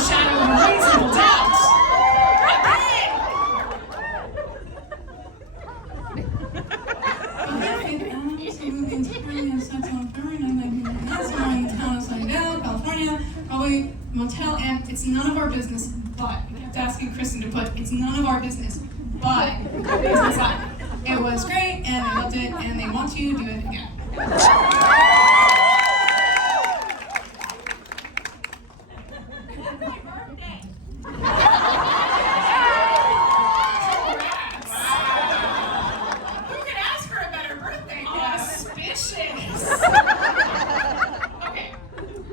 shadow of a reasonable doubt. Absolutely entirely of sex on February 1999, in the town of Sunnydale, California. Probably motel, and it's none of our business, but I kept asking Kristen to put it's none of our business, but it was great, and they loved it, and they want you to do it again.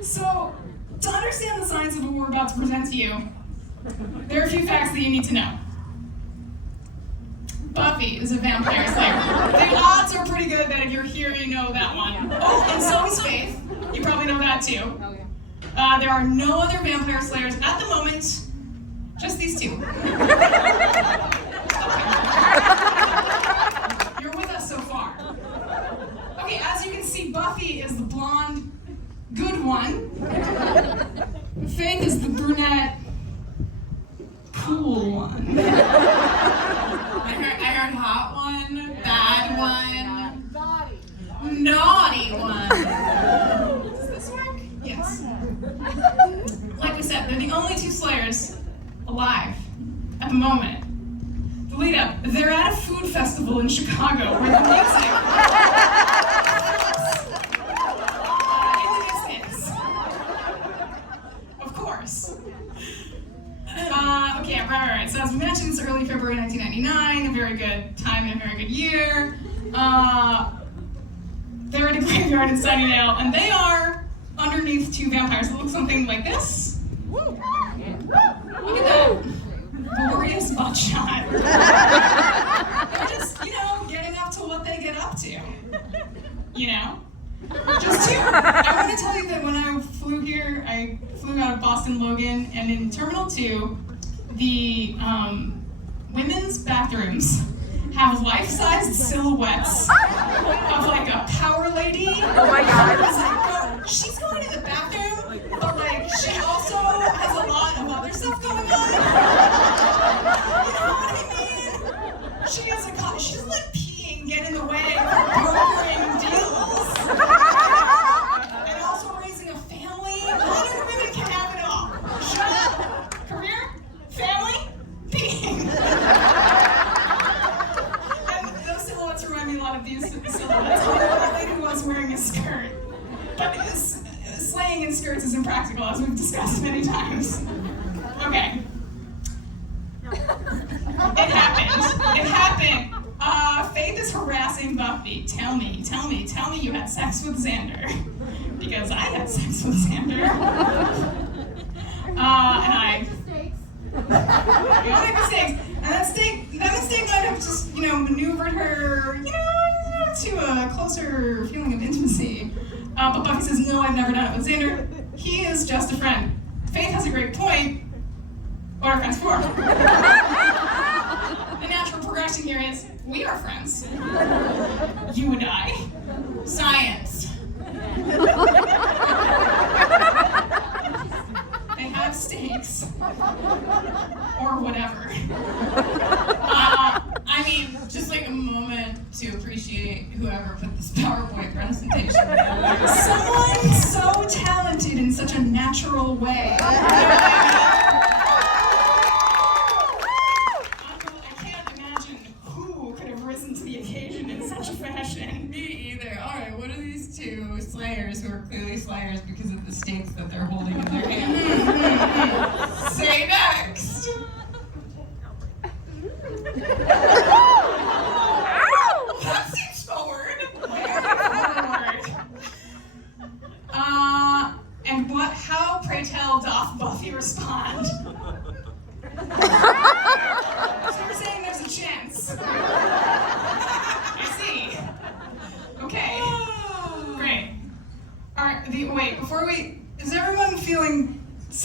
So, to understand the science of what we're about to present to you, there are a few facts that you need to know. Buffy is a vampire slayer. The odds are pretty good that if you're here, you know that one. Oh, and so is Faith. You probably know that too. There are no other vampire slayers at the moment, just these two. You're with us so far. Okay, as you can see, Buffy is the blonde, good one. Faith is the brunette, cool one. I heard hot one, bad one, naughty one. Does this work? Yes. Like we said, they're the only two slayers alive at the moment. The lead up, they're at a food festival in Chicago where the music Right. So as we mentioned, it's early February 1999, a very good time and a very good year. They're at a graveyard in Sunnydale, and they are underneath two vampires that look something like this. Look at that glorious butt shot. They're just, getting up to what they get up to. Just two. I want to tell you that when I flew here, I flew out of Boston Logan, and in Terminal 2, the women's bathrooms have life-sized silhouettes of like a power lady. Oh my God. It's like, she's going to the bathroom, but like she also has a lot of other stuff going on. You know what I mean? She's let peeing get in the way of brokering deals. And also raising a family. Modern women can have it all. Shut up. Career, family, peeing. And those silhouettes remind me a lot of these silhouettes. That lady was wearing a skirt. But slaying in skirts is impractical, as we've discussed many times. Okay. It happened. Faith is harassing Buffy. Tell me you had sex with Xander. Because I had sex with Xander. And I make mistakes. And that mistake might have just, maneuvered her, to a closer feeling of intimacy. But Buffy says, no, I've never done it with Xander. He is just a friend. Faith has a great point. What are friends for? The natural progression here is, we are friends. You and I. Science. They have stakes. Or whatever. Just like a moment to appreciate whoever put this PowerPoint presentation together. Someone so talented in such a natural way. I can't imagine who could have risen to the occasion in such a fashion. Me either. Alright, what are these two slayers who are clearly slayers because of the stakes that they're holding in their hands? Say next! That seems forward. And how, pray tell, doth Buffy respond? So we're saying there's a chance. I see. Okay. Great. Alright, is everyone feeling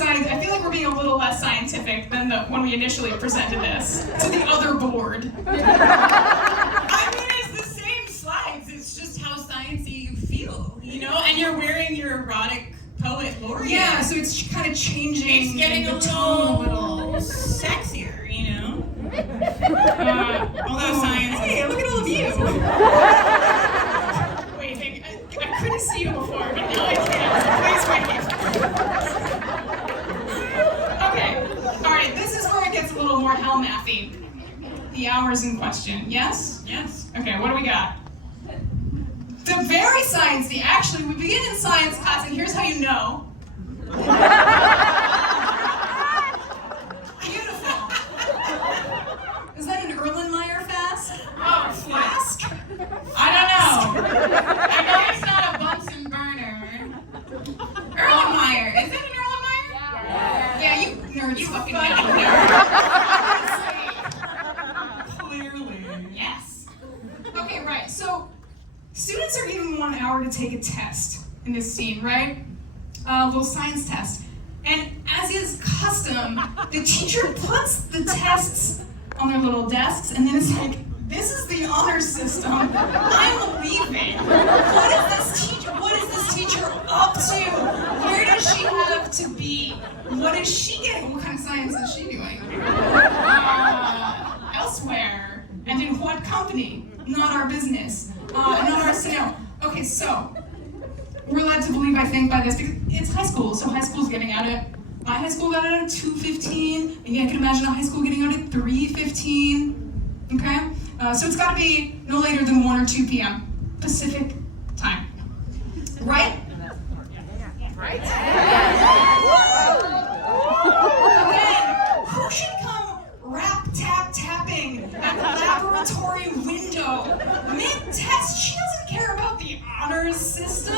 I feel like we're being a little less scientific than when we initially presented this to the other board. It's the same slides, it's just how sciencey you feel, And you're wearing your erotic poet laureate. Yeah, so it's kind of changing. It's getting the a tone little sexier, you know? Although science Hey, look at all of you. Wait, hey, I couldn't see you before, but now I can. Please wait. Okay, all right, this is where it gets a little more hell-mathy. The hours in question, yes? Yes. Okay, what do we got? The very sciencey, actually, we begin in science class, and here's how you know. Beautiful. Is that an Erlenmeyer flask? Oh, Flask? I don't know. I know it's not a Bunsen burner. Erlenmeyer. Is it an Erlenmeyer? Yeah, you nerds You fucking fucking know. Clearly. Yes. Okay, right. So, students are given 1 hour to take a test in this scene, right? A little science test. And as is custom, the teacher puts the tests on their little desks, and then it's like, this is the honor system. I'm leaving. What is this teacher up to? Where does she have to be? What is she getting? What kind of science is she doing? Elsewhere. And in what company? Not our business. Not ours to know. Okay, so we're led to believe, I think, by this, because it's high school, so high school's getting out at, my high school got out at 2:15, maybe I can imagine a high school getting out at 3:15, okay? So it's gotta be no later than 1 or 2 p.m. Pacific time. Right? Right? Okay, who should come tapping at the laboratory window? Mid-test, she doesn't care about the honors system.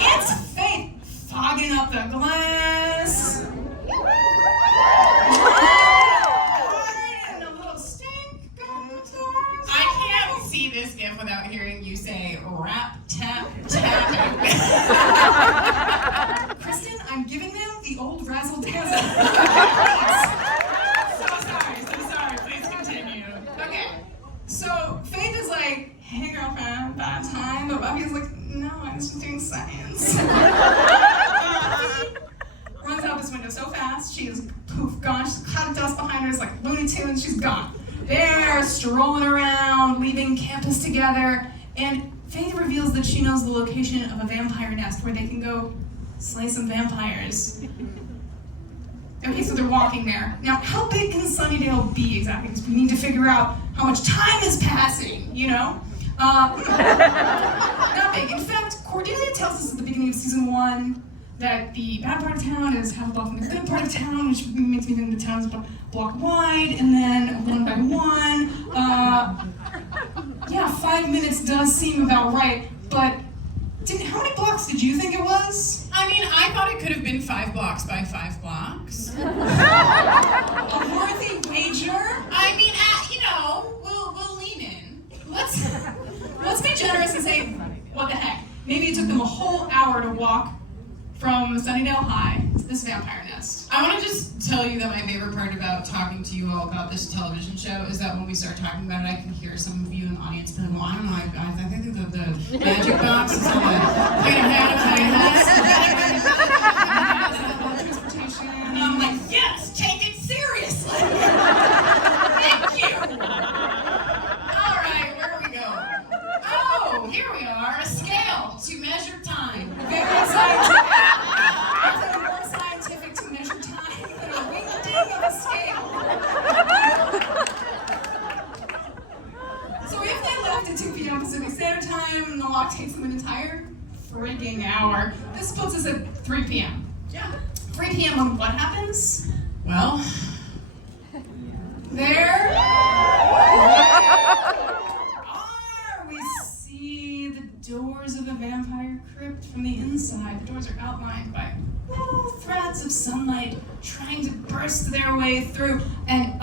It's Faith fogging up the glass. And a little stink going upstairs. I can't see this gif without hearing you say rap, tap, tapping. Kristen, I'm giving them the old razzle-dazzle. So sorry. Please continue. Okay, so Faith is like, hey girlfriend, bad time, but Buffy's like, no, I was just doing science. Buffy runs out this window so fast, she is poof, gone, she's cloud of dust behind her, it's like Looney Tunes, she's gone. They're strolling around, leaving campus together, and Faith reveals that she knows the location of a vampire nest where they can go slay some vampires. Okay, so they're walking there. Now, how big can Sunnydale be exactly? Because we need to figure out how much time is passing, you know? Not big. In fact, Cordelia tells us at the beginning of season 1 that the bad part of town is half a block from the good part of town, which makes me think the town is a block wide, and then 1 by 1. Yeah, 5 minutes does seem about right, but how many blocks did you think it was? I mean, I thought it could have been 5 blocks by 5 blocks. A worthy wager? I mean, we'll lean in. Let's be generous and say, what the heck? Maybe it took them a whole hour to walk from Sunnydale High to this vampire nest. I want to just tell you that my favorite part about talking to you all about this television show is that when we start talking about it, I can hear some of you in the audience being, well, I don't know, I think that the magic box is on the plane of transportation. And I'm like, yes, take it seriously. Thank you. All right, where are we going? Oh, here we are, a scale to measure time. Very scientific. Nothing more scientific to measure time than a wing-ding of a scale. So if they left at 2 p.m. Pacific Standard Time, and the walk takes them an entire freaking hour, this puts us at 3 p.m. Yeah. 3 p.m. on what happens? Well, There we see the doors of a vampire crypt from the inside. The doors are outlined by little threads of sunlight trying to burst their way through. And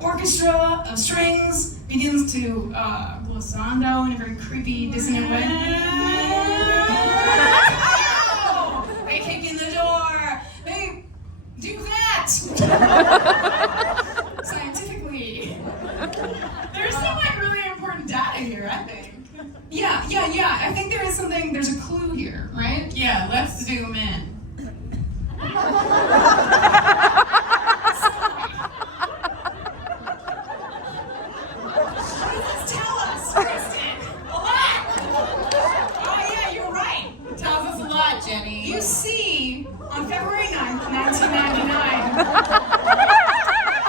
orchestra of strings begins to glissando in a very creepy, dissonant way. They kick in the door. They do that. Scientifically. there's some like really important data here, I think. Yeah. I think there's a clue here, right? Yeah, let's zoom in. Jesus, tell us, Kristen. A lot. Oh yeah, you're right. Tells us a lot, Jenny. You see, on February 9th, 1999,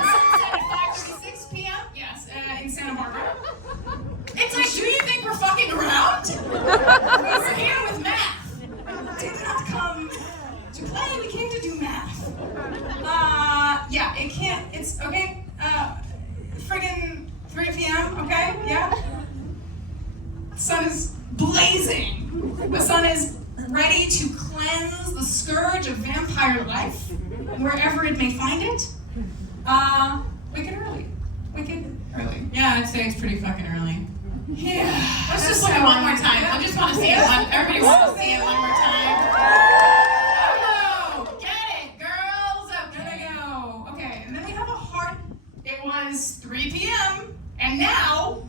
sunset at 5:36 p.m. Yes, in Santa Barbara. It's like, do you think we're fucking around? We're here with math. Did not come to play, we came to do math. Yeah, it can't, it's, okay, friggin' 3 p.m., okay, yeah? The sun is blazing. The sun is ready to cleanse the scourge of vampire life, wherever it may find it. Wicked early. Yeah, I'd say it's pretty fucking early. Yeah. Let's just look at it one more time. I just want to see it. Everybody wants to see it one more time. Oh, get it, girls. There we go. Okay, and then we have a heart. It was 3 p.m. and now.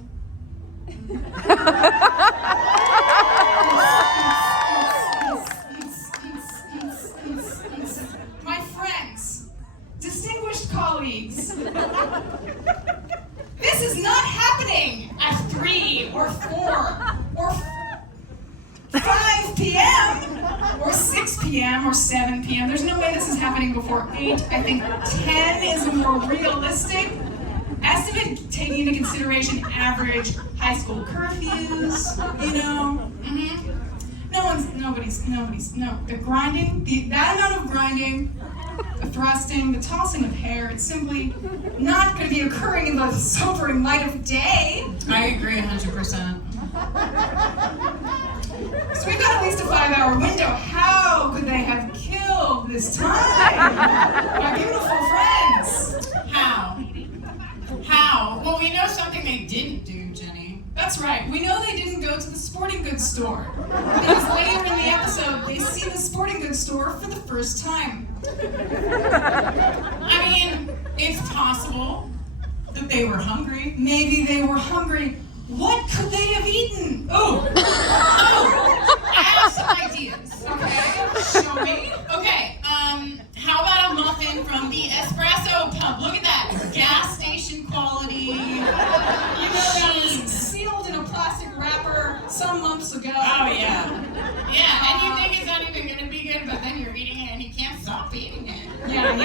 My friends, distinguished colleagues, this is not happening at 3 or 4 or 5 p.m. or 6 p.m. or 7 p.m. There's no way this is happening before 8. I think 10 is a more realistic estimate, taking into consideration average high school curfews, you know. The grinding, that amount of grinding, the thrusting, the tossing of hair, it's simply not going to be occurring in the sobering light of day. I agree 100%. So we've got at least a 5-hour window. How could they have killed this time? My beautiful friends. How? Well, we know something they didn't do, Jenny. That's right. We know they didn't go to the sporting goods store. Because later in the episode, they see the sporting goods store for the first time. I mean, it's possible that they were hungry. Maybe they were hungry. What could they have eaten? Oh, I have some ideas. Okay, show me. Okay, how about a muffin from the espresso pump? Look at that, gas station quality. You know that was sealed in a plastic wrapper some months ago. Oh yeah, and you think it's not even gonna be good, but then you're eating it and you can't stop eating it. Yeah.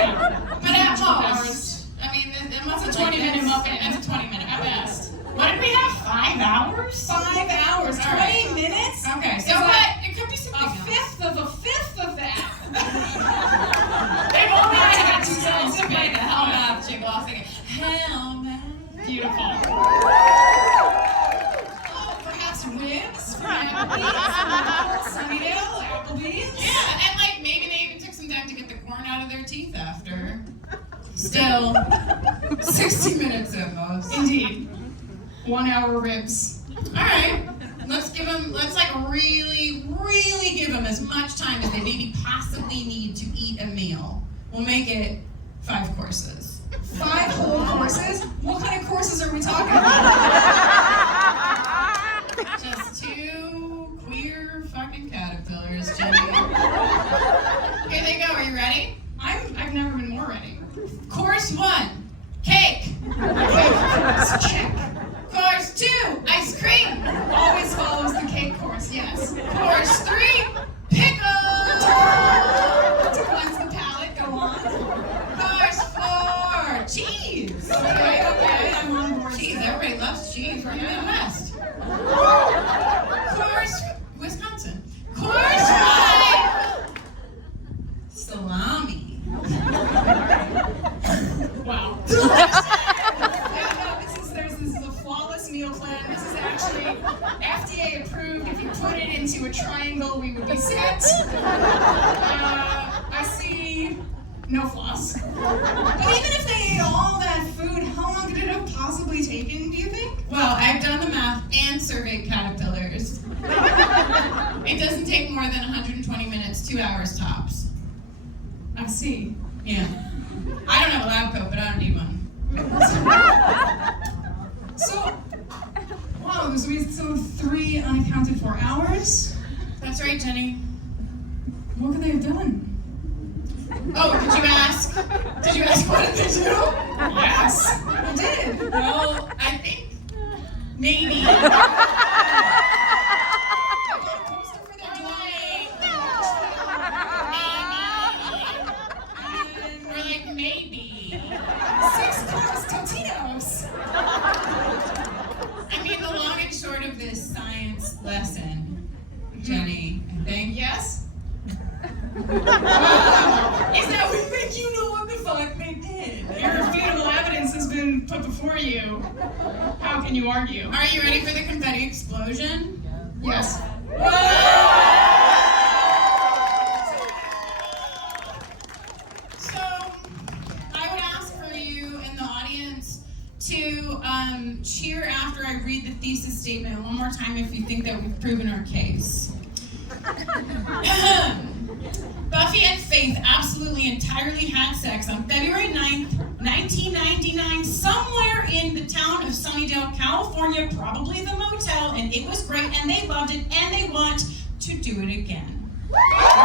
But at most, I mean, it must It's a have 20-minute muffin. It's a 20-minute at best. What did we have? 5 hours? 5 hours, 20 All right. minutes? Okay, so Is what? that It could be something a else. fifth of that. They've only I had got 2 2 seconds to seconds. play the hell math chick while singing. Hell math. Beautiful. Oh, perhaps ribs from Applebee's, Sunnydale, Applebee's. Yeah, and like maybe they even took some time to get the corn out of their teeth after. Still, 60 minutes at most. Indeed. 1 hour ribs. All right, let's like really give them as much time as they maybe possibly need to eat a meal. We'll make it 5 courses. 5 whole courses? What kind of courses are we talking about? Just 2 queer fucking caterpillars, Jenny. Here they go, are you ready? I've never been more ready. Course 1, cake. Okay, course, check. Course 2, ice cream. Always follows the cake course, yes. Course 3, pickles. To cleanse the palate, go on. Course 4, cheese. Okay, I'm on board. Cheese, everybody loves cheese. We're in the Midwest. Course, Wisconsin. Course 5, salami. Wow. This is a flawless meal plan. This is actually FDA approved. If you put it into a triangle, we would be set. I see no flaws. But even if they ate all that food, how long could it have possibly taken, do you think? Well, I've done the math and surveyed caterpillars. It doesn't take more than 120 minutes, 2 hours tops. I see. Yeah. I don't have a lab coat, but I don't need one. So, wow, this was so 3 unaccounted for hours. That's right, Jenny. What could they have done? Oh, did you ask? Did you ask what did they do? Yes, I did. Well, I think maybe. Or like maybe. 6 cars, Totinos. I mean, the long and short of this science lesson, Jenny, I think. Yes? Is that we think you know what the fuck they did? Irrefutable evidence has been put before you. How can you argue? Are you ready for the confetti explosion? Yes. So, I would ask for you in the audience to cheer after I read the thesis statement one more time if you think that we've proven our case. Buffy and Faith absolutely entirely had sex on February 9th, 1999, somewhere in the town of Sunnydale, California, probably the motel, and it was great, and they loved it, and they want to do it again. Also,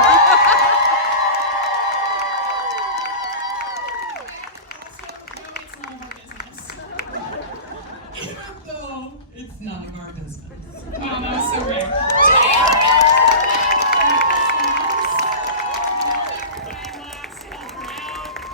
no, it's none of our business. Even though it's none of our business.